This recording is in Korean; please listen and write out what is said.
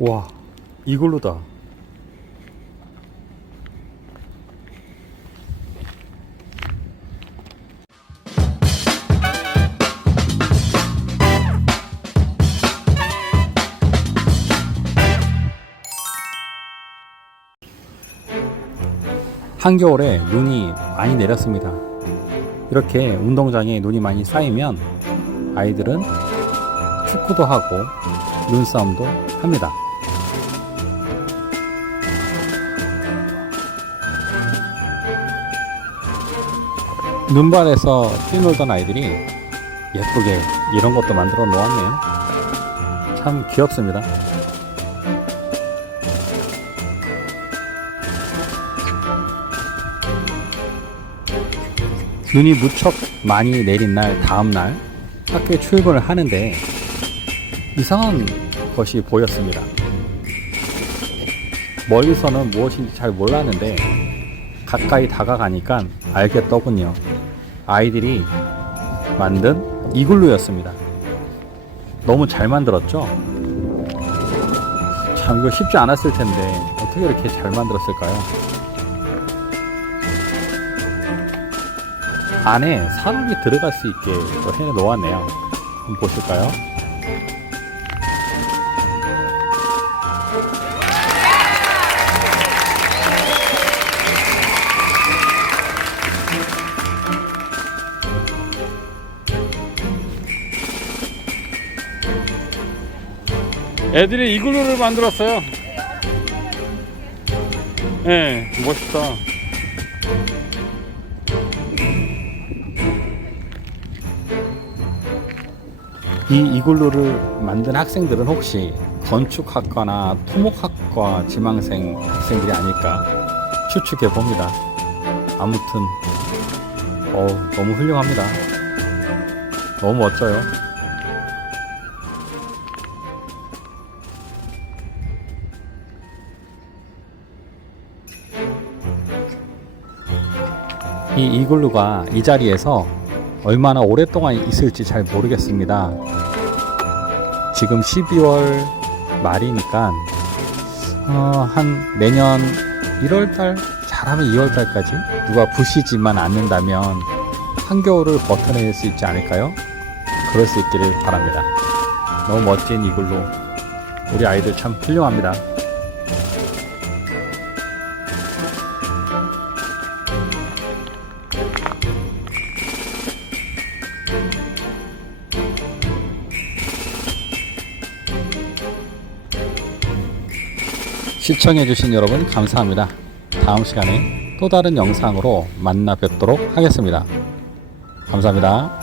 와 이걸로다 한겨울에 눈이 많이 내렸습니다. 이렇게 운동장에 눈이 많이 쌓이면 아이들은 축구도 하고 눈싸움도 합니다. 눈발에서 뛰놀던 아이들이 예쁘게 이런 것도 만들어 놓았네요. 참 귀엽습니다. 눈이 무척 많이 내린 날 다음 날 학교에 출근을 하는데 이상한 것이 보였습니다. 멀리서는 무엇인지 잘 몰랐는데 가까이 다가가니까 알겠더군요. 아이들이 만든 이글루였습니다. 너무 잘 만들었죠? 참 이거 쉽지 않았을 텐데 어떻게 이렇게 잘 만들었을까요? 안에 사람이 들어갈 수 있게 또해 놓았네요. 한번 보실까요? 애들이 이글루를 만들었어요. 예, 네, 멋있다. 이 이글루를 만든 학생들은 혹시 건축학과나 토목학과 지망생 학생들이 아닐까 추측해 봅니다. 아무튼 어 너무 훌륭합니다. 너무 멋져요. 이 이글루가 이 자리에서 얼마나 오랫동안 있을지 잘 모르겠습니다. 지금 12월 말이니까 어, 한 내년 1월달 잘하면 2월달까지 누가 부시지만 않는다면 한겨울을 버텨낼 수 있지 않을까요? 그럴 수 있기를 바랍니다. 너무 멋진 이글루 우리 아이들 참 훌륭합니다. 시청해주신 여러분 감사합니다. 다음 시간에 또 다른 영상으로 만나 뵙도록 하겠습니다. 감사합니다.